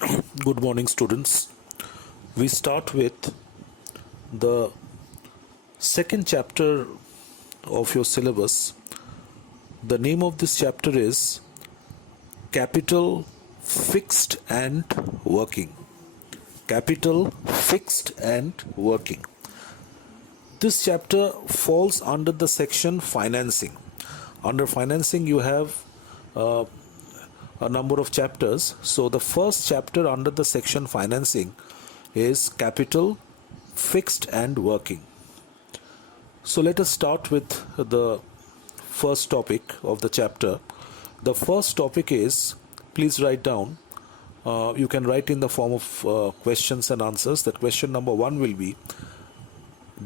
Good morning, students. We start with the second chapter of your syllabus. The name of this chapter is Capital Fixed and Working. Capital Fixed and Working. This chapter falls under the section Financing. Under Financing, you have a number of chapters. So the first chapter under the section Financing is Capital Fixed and Working. So let us start with the first topic of the chapter. The first topic is, please write down, you can write in the form of questions and answers. That question number 1 will be,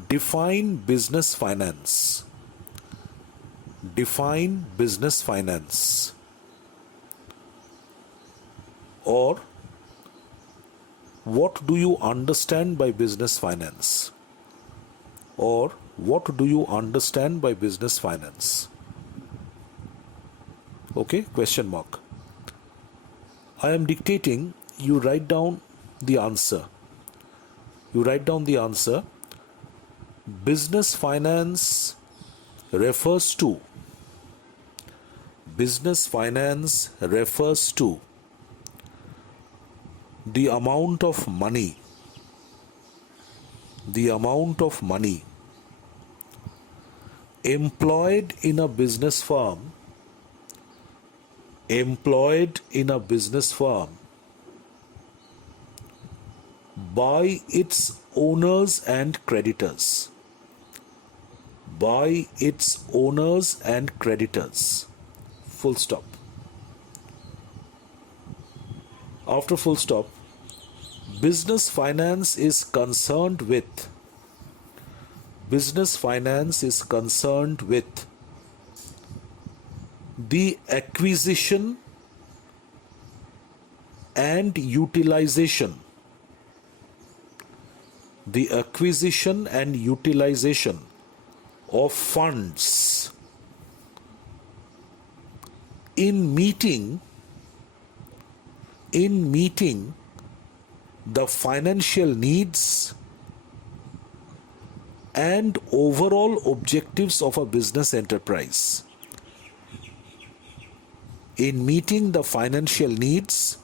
define business finance. Define business finance. Or, what do you understand by business finance? Or, what do you understand by business finance? Okay, question mark. I am dictating, you write down the answer. You write down the answer. Business finance refers to. Business finance refers to the amount of money employed in a business firm by its owners and creditors. Full stop. After full stop, business finance is concerned with the acquisition and utilization of funds in meeting the financial needs and overall objectives of a business enterprise. In meeting the financial needs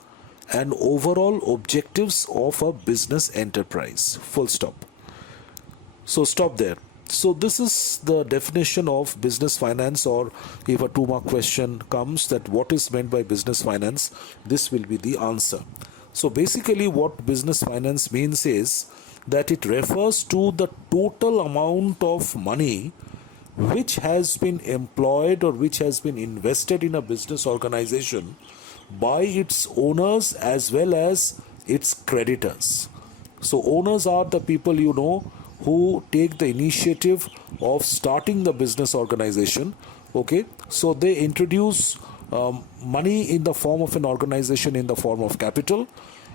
and overall objectives of a business enterprise. Full stop. So stop there. So this is the definition of business finance, or if a 2-mark question comes that what is meant by business finance, this will be the answer. So basically what business finance means is that it refers to the total amount of money which has been employed or which has been invested in a business organization by its owners as well as its creditors. So owners are the people who take the initiative of starting the business organization. Okay, so they introduce money in the form of an organization in the form of capital,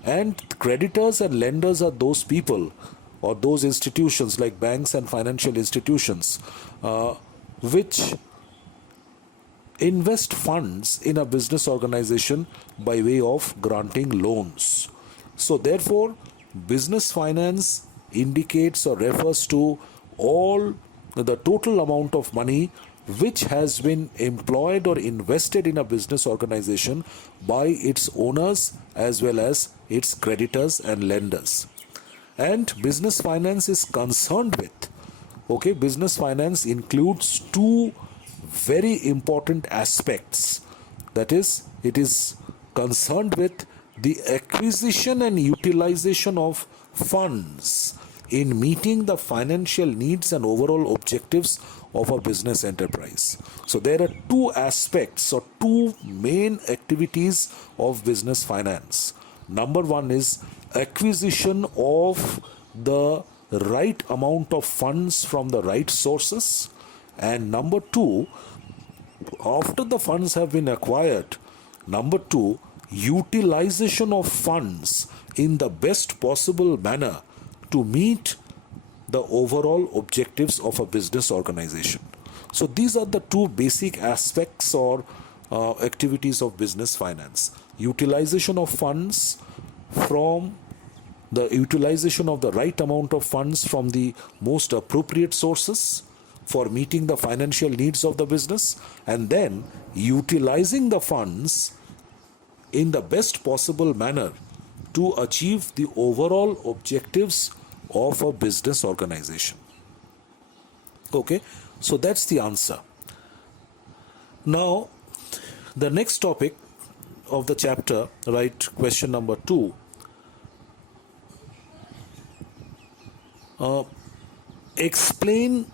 and creditors and lenders are those people or those institutions like banks and financial institutions which invest funds in a business organization by way of granting loans. So therefore, business finance indicates or refers to all the total amount of money which has been employed or invested in a business organization by its owners as well as its creditors and lenders. And business finance is concerned with, business finance includes 2 very important aspects. That is, it is concerned with the acquisition and utilization of funds in meeting the financial needs and overall objectives of a business enterprise. So there are 2 aspects or 2 main activities of business finance. Number 1 is acquisition of the right amount of funds from the right sources, and number 2, after the funds have been acquired, number 2, utilization of funds in the best possible manner to meet the overall objectives of a business organization. So these are the 2 basic aspects or activities of business finance: utilization of funds from the utilization of the right amount of funds from the most appropriate sources for meeting the financial needs of the business, and then utilizing the funds in the best possible manner to achieve the overall objectives of a business organization. Okay, so that's the answer. Now, the next topic of the chapter, right, question number 2. Explain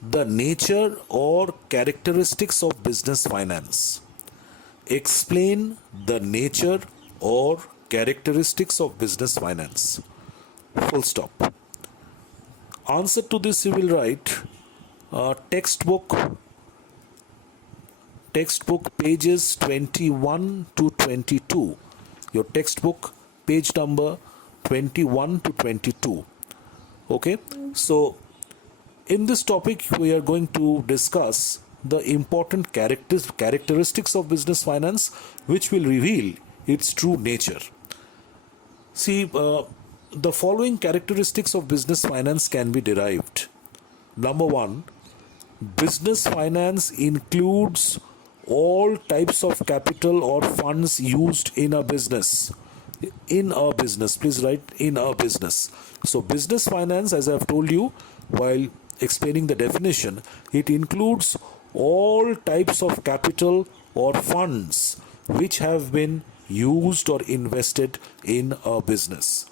the nature or characteristics of business finance. Explain the nature or characteristics of business finance. Full stop. Answer to this you will write textbook pages 21 to 22. Your textbook page number 21 to 22. Okay, so in this topic we are going to discuss the important characteristics of business finance, which will reveal its true nature. See, the following characteristics of business finance can be derived. Number 1, business finance includes all types of capital or funds used in a business. In a business, please write in a business. So business finance, as I have told you while explaining the definition, it includes all types of capital or funds which have been used or invested in a business.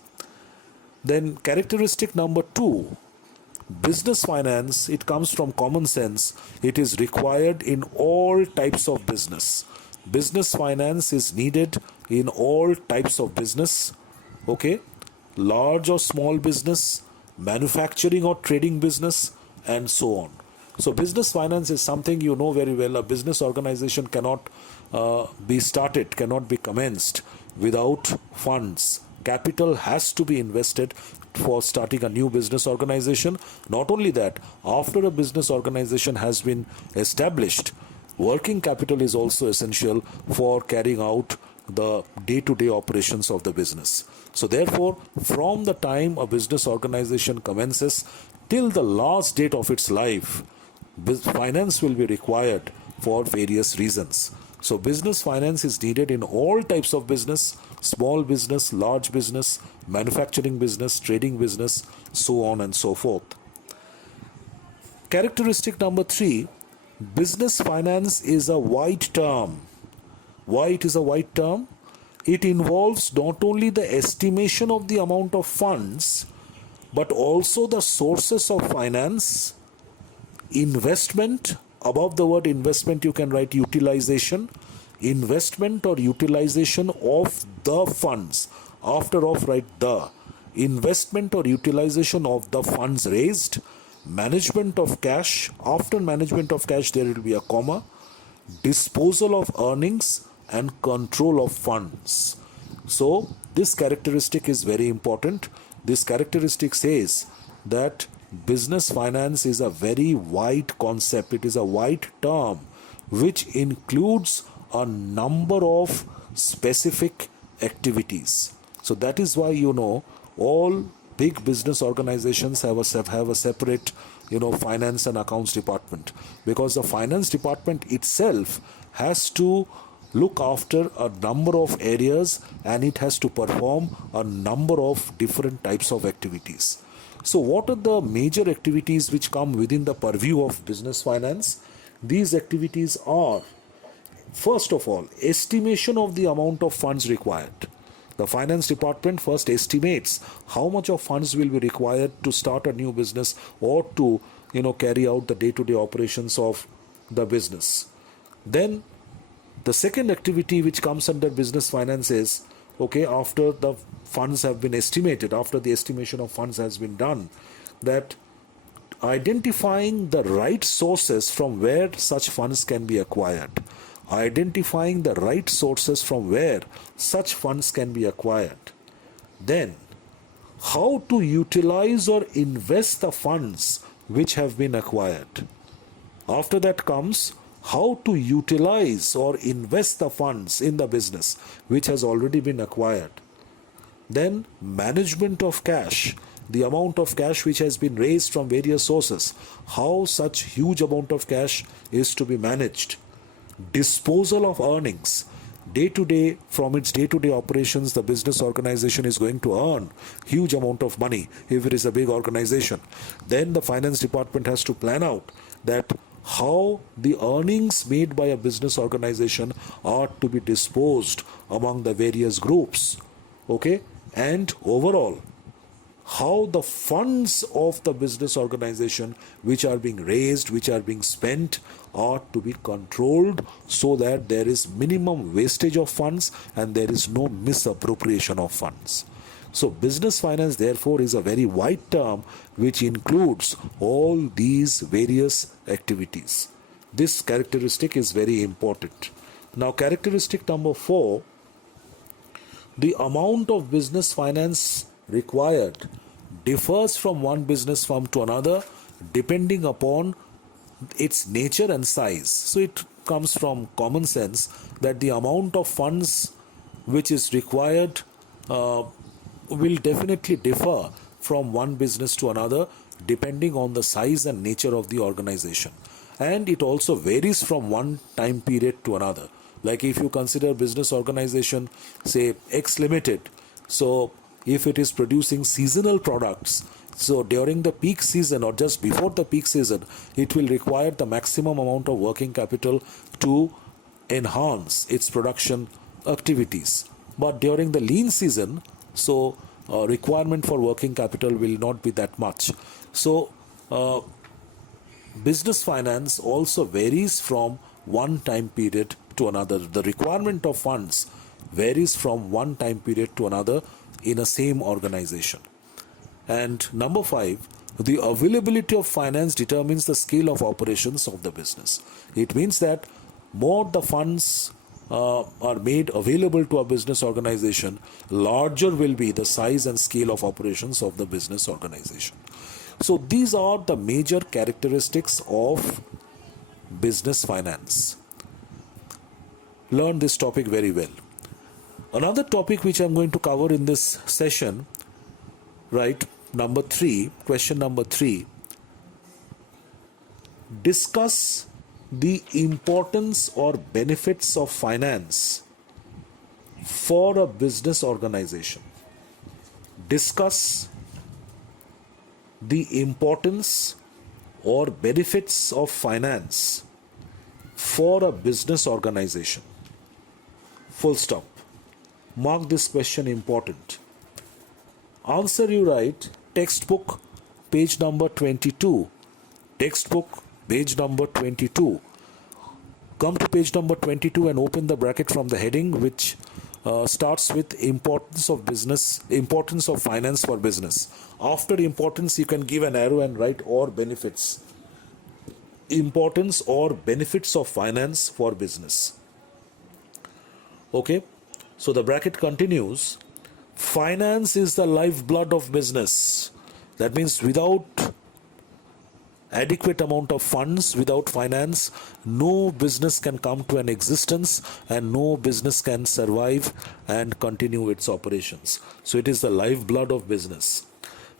Then characteristic number 2, business finance, it comes from common sense. It is required in all types of business. Business finance is needed in all types of business. Okay, large or small business, manufacturing or trading business, and so on. So business finance is something you know very well. A business organization cannot be started, cannot be commenced without funds. Capital has to be invested for starting a new business organization. Not only that, after a business organization has been established, working capital is also essential for carrying out the day-to-day operations of the business. So therefore, from the time a business organization commences till the last date of its life, finance will be required for various reasons. So business finance is needed in all types of business: small business, large business, manufacturing business, trading business, so on and so forth. Characteristic number 3, business finance is a wide term. Why it is a wide term? It involves not only the estimation of the amount of funds, but also the sources of finance, investment. Above the word investment you can write utilization. Investment or utilization of the funds. After of write the. Investment or utilization of the funds raised. Management of cash. After management of cash there will be a comma. Disposal of earnings and control of funds. So this characteristic is very important. This characteristic says that business finance is a very wide concept. It is a wide term which includes a number of specific activities. So that is why all big business organizations have a separate finance and accounts department, because the finance department itself has to look after a number of areas and it has to perform a number of different types of activities. So what are the major activities which come within the purview of business finance? These activities are, first of all, estimation of the amount of funds required. The finance department first estimates how much of funds will be required to start a new business or to carry out the day-to-day operations of the business. Then the second activity which comes under business finance is, after the funds have been estimated, after the estimation of funds has been done, that identifying the right sources from where such funds can be acquired. Identifying the right sources from where such funds can be acquired. Then, how to utilize or invest the funds which have been acquired. After that comes how to utilize or invest the funds in the business which has already been acquired. Then management of cash, the amount of cash which has been raised from various sources, how such huge amount of cash is to be managed. Disposal of earnings, day to day, from its day to day operations, the business organization is going to earn huge amount of money if it is a big organization. Then the finance department has to plan out that how the earnings made by a business organization are to be disposed among the various groups. Okay, and overall how the funds of the business organization which are being raised, which are being spent, are to be controlled so that there is minimum wastage of funds and there is no misappropriation of funds. So business finance therefore is a very wide term which includes all these various activities. This characteristic is very important. Now characteristic number 4, the amount of business finance required differs from one business firm to another depending upon its nature and size. So it comes from common sense that the amount of funds which is required will definitely differ from one business to another depending on the size and nature of the organization. And it also varies from one time period to another. Like if you consider business organization, say X Limited, so if it is producing seasonal products, so during the peak season or just before the peak season, it will require the maximum amount of working capital to enhance its production activities. But during the lean season, so requirement for working capital will not be that much. So business finance also varies from one time period to another. The requirement of funds varies from one time period to another in a same organization. And number 5, the availability of finance determines the scale of operations of the business. It means that more the funds are made available to a business organization, larger will be the size and scale of operations of the business organization. So these are the major characteristics of business finance. Learn this topic very well. Another topic which I'm going to cover in this session, right, number 3, question number 3, discuss the importance or benefits of finance for a business organization. Discuss the importance or benefits of finance for a business organization. Full stop. Mark this question important. Answer you write textbook page number 22. Textbook page number 22. Come to page number 22 and open the bracket from the heading which starts with importance of business, importance of finance for business. After importance, you can give an arrow and write or benefits. Importance or benefits of finance for business. Okay, so the bracket continues. Finance is the lifeblood of business. That means without adequate amount of funds, without finance, no business can come to an existence and no business can survive and continue its operations. So it is the lifeblood of business.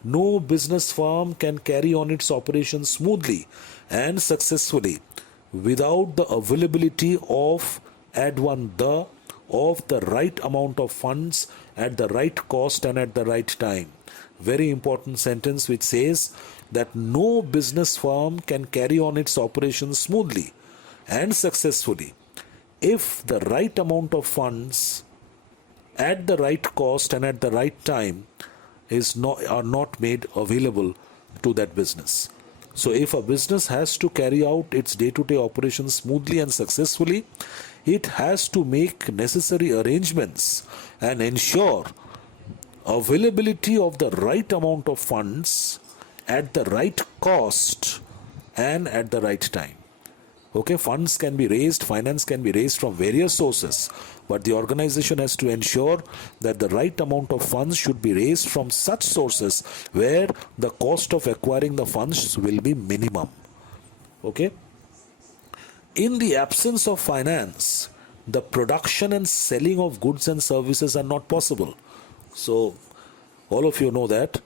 No business firm can carry on its operations smoothly and successfully without the availability of the right amount of funds at the right cost and at the right time. Very important sentence which says that no business firm can carry on its operations smoothly and successfully if the right amount of funds at the right cost and at the right time are not made available to that business. So if a business has to carry out its day-to-day operations smoothly and successfully, it has to make necessary arrangements and ensure availability of the right amount of funds at the right cost and at the right time. Okay, funds can be raised, finance can be raised from various sources, but the organization has to ensure that the right amount of funds should be raised from such sources where the cost of acquiring the funds will be minimum. Okay. In the absence of finance, the production and selling of goods and services are not possible. So all of you know that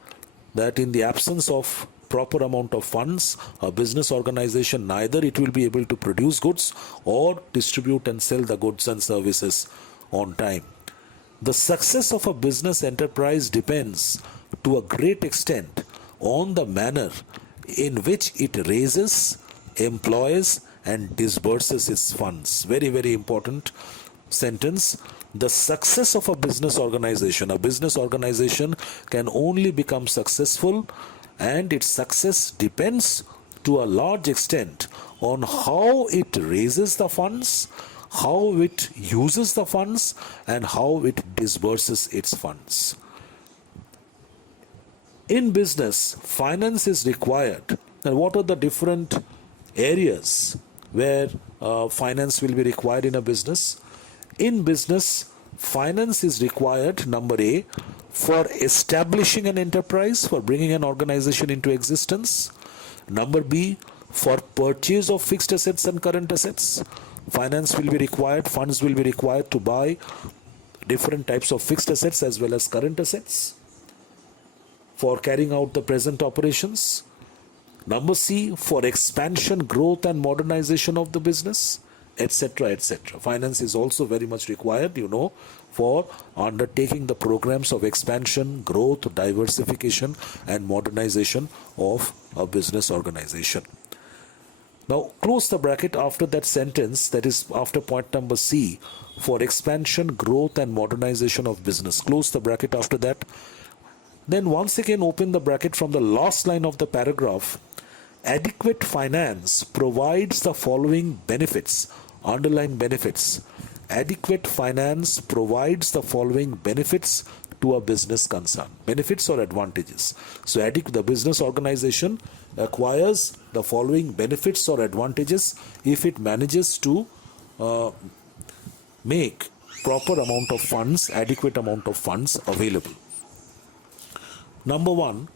in the absence of proper amount of funds, a business organization, neither it will be able to produce goods or distribute and sell the goods and services on time. The success of a business enterprise depends to a great extent on the manner in which it raises, employs, and disburses its funds. Very, very important sentence. The success of a business organization can only become successful, and its success depends to a large extent on how it raises the funds, how it uses the funds, and how it disburses its funds. In business, finance is required. And what are the different areas where finance will be required in a business? In business, finance is required, number A, for establishing an enterprise, for bringing an organization into existence. Number B, for purchase of fixed assets and current assets. Finance will be required, funds will be required to buy different types of fixed assets as well as current assets for carrying out the present operations. Number C, for expansion, growth, and modernization of the business, etc., etc. Finance is also very much required, for undertaking the programs of expansion, growth, diversification, and modernization of a business organization. Now, close the bracket after that sentence, that is after point number C, for expansion, growth, and modernization of business. Close the bracket after that. Then once again open the bracket from the last line of the paragraph. Adequate finance provides the following benefits. Underline benefits. Adequate finance provides the following benefits to a business concern. Benefits or advantages. So the business organization acquires the following benefits or advantages if it manages to make proper amount of funds, adequate amount of funds available. Number one,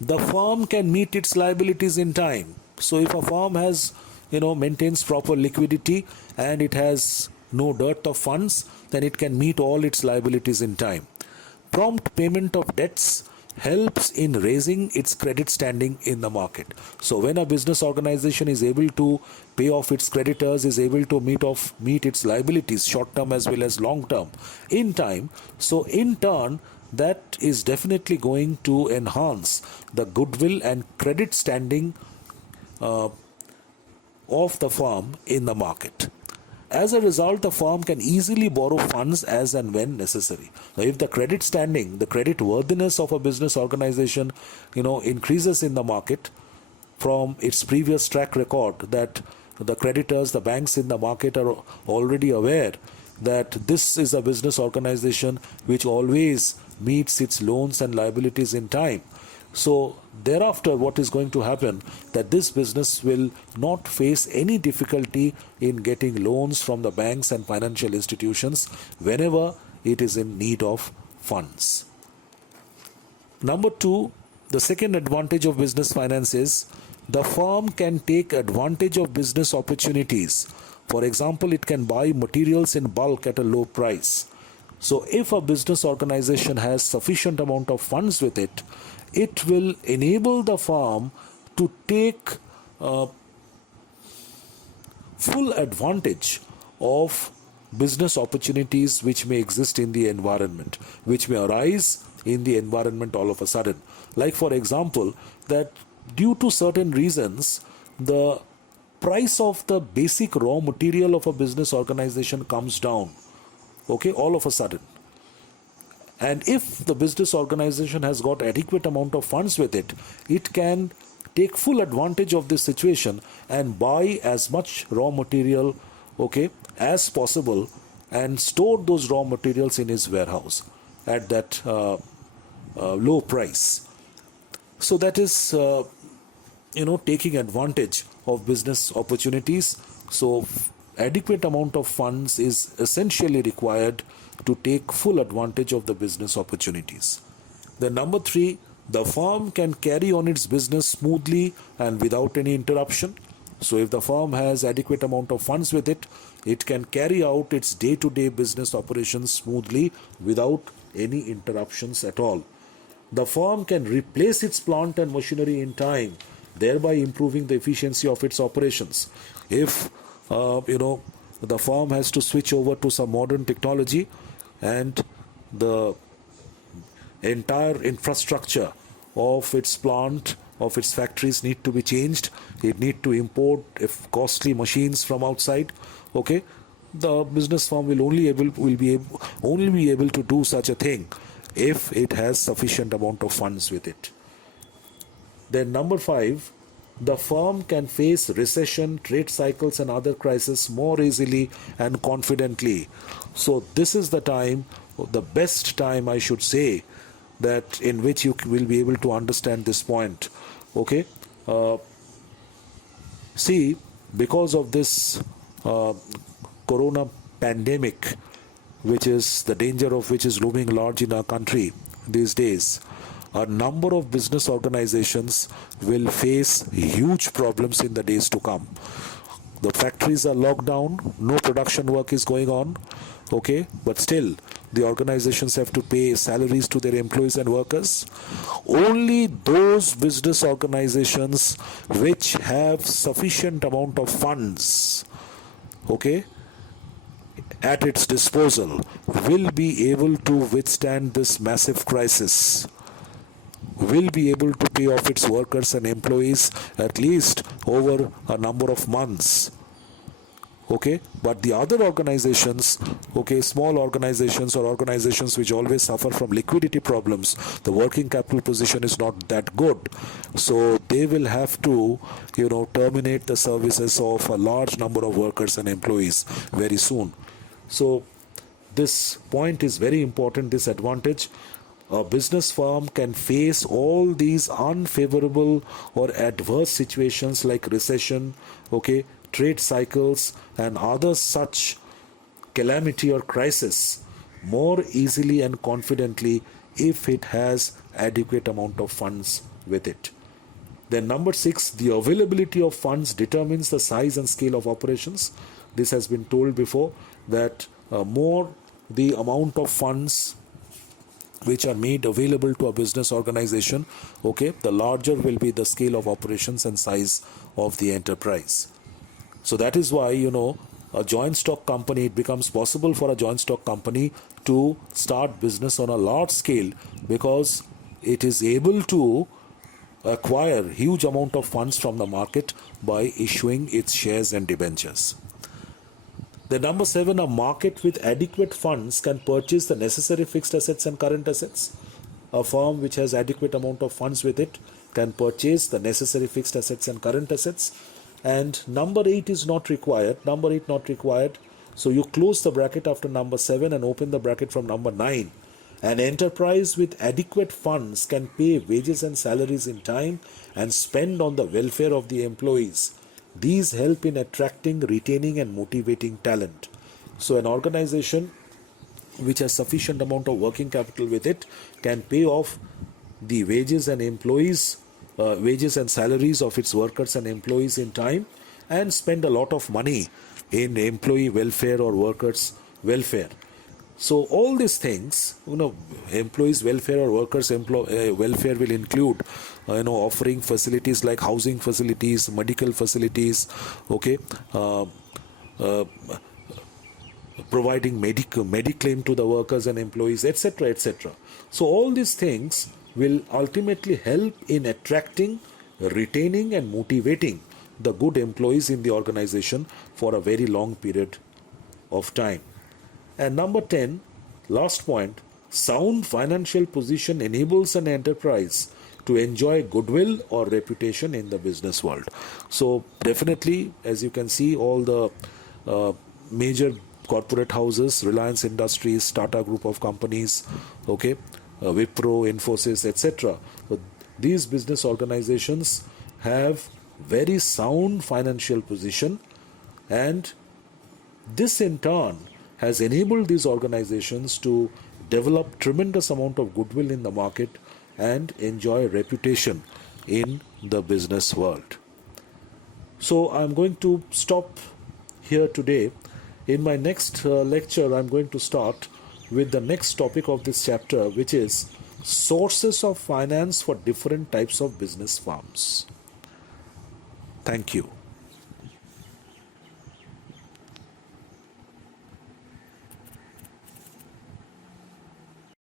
the firm can meet its liabilities in time. So if a firm has, maintains proper liquidity and it has no dearth of funds, then it can meet all its liabilities in time. Prompt payment of debts helps in raising its credit standing in the market. So when a business organization is able to pay off its creditors, is able to meet its liabilities, short term as well as long term, in time, so in turn, that is definitely going to enhance the goodwill and credit standing of the firm in the market. As a result, the firm can easily borrow funds as and when necessary. Now, if the credit standing, the credit worthiness of a business organization, increases in the market from its previous track record, that the creditors, the banks in the market are already aware that this is a business organization which always meets its loans and liabilities in time. So thereafter, what is going to happen, that this business will not face any difficulty in getting loans from the banks and financial institutions whenever it is in need of funds. Number two, the second advantage of business finance is the firm can take advantage of business opportunities. For example, it can buy materials in bulk at a low price. So if a business organization has sufficient amount of funds with it, it will enable the firm to take full advantage of business opportunities which may exist in the environment, which may arise in the environment all of a sudden. Like for example, that due to certain reasons, the price of the basic raw material of a business organization comes down, all of a sudden. And if the business organization has got adequate amount of funds with it, it can take full advantage of this situation and buy as much raw material, as possible, and store those raw materials in his warehouse at that low price. So that is, taking advantage of business opportunities. So adequate amount of funds is essentially required to take full advantage of the business opportunities. Then number three, the firm can carry on its business smoothly and without any interruption. So if the firm has adequate amount of funds with it, it can carry out its day-to-day business operations smoothly without any interruptions at all. The firm can replace its plant and machinery in time, thereby improving the efficiency of its operations. If the firm has to switch over to some modern technology, and the entire infrastructure of its plant, of its factories need to be changed, it need to import if costly machines from outside, okay, the business firm will only be able to do such a thing if it has sufficient amount of funds with it. Then number 5, the firm can face recession, trade cycles and other crises more easily and confidently. So this is the time, the best time I should say, that in which you will be able to understand this point. Okay, see, because of this corona pandemic, which is the danger of which is looming large in our country these days, a number of business organizations will face huge problems in the days to come. The factories are locked down, no production work is going on, okay, but still the organizations have to pay salaries to their employees and workers. Only those business organizations which have sufficient amount of funds, okay, at its disposal will be able to withstand this massive crisis, will be able to pay off its workers and employees at least over a number of months. Okay, but the other organizations, okay, small organizations or organizations which always suffer from liquidity problems, the working capital position is not that good, so they will have to terminate the services of a large number of workers and employees very soon. So this point is very important, this advantage. A business firm can face all these unfavorable or adverse situations like recession, okay, trade cycles and other such calamity or crisis more easily and confidently if it has adequate amount of funds with it. Then number 6, the availability of funds determines the size and scale of operations. This has been told before, that more the amount of funds which are made available to a business organization, okay, the larger will be the scale of operations and size of the enterprise. So that is why, a joint stock company, it becomes possible for a joint stock company to start business on a large scale because it is able to acquire huge amount of funds from the market by issuing its shares and debentures. The number 7, a market with adequate funds can purchase the necessary fixed assets and current assets. A firm which has adequate amount of funds with it can purchase the necessary fixed assets and current assets. And number 8 is not required. Number 8 not required. So you close the bracket after number 7 and open the bracket from number 9. An enterprise with adequate funds can pay wages and salaries in time and spend on the welfare of the employees. These help in attracting, retaining and motivating talent. So an organization which has sufficient amount of working capital with it can pay off the wages and salaries of its workers and employees in time and spend a lot of money in employee welfare or workers welfare. So all these things, employees welfare or workers welfare will include offering facilities like housing facilities, medical facilities, okay, providing mediclaim to the workers and employees, etc., etc. So all these things will ultimately help in attracting, retaining and motivating the good employees in the organization for a very long period of time. And number 10, last point, sound financial position enables an enterprise to enjoy goodwill or reputation in the business world. So definitely, as you can see, all the major corporate houses, Reliance Industries, Tata Group of companies, okay, Wipro, Infosys, etc. So these business organizations have very sound financial position, and this in turn has enabled these organizations to develop tremendous amount of goodwill in the market and enjoy reputation in the business world. So I'm going to stop here today, In my next lecture, I'm going to start with the next topic of this chapter, which is sources of finance for different types of business firms. Thank you.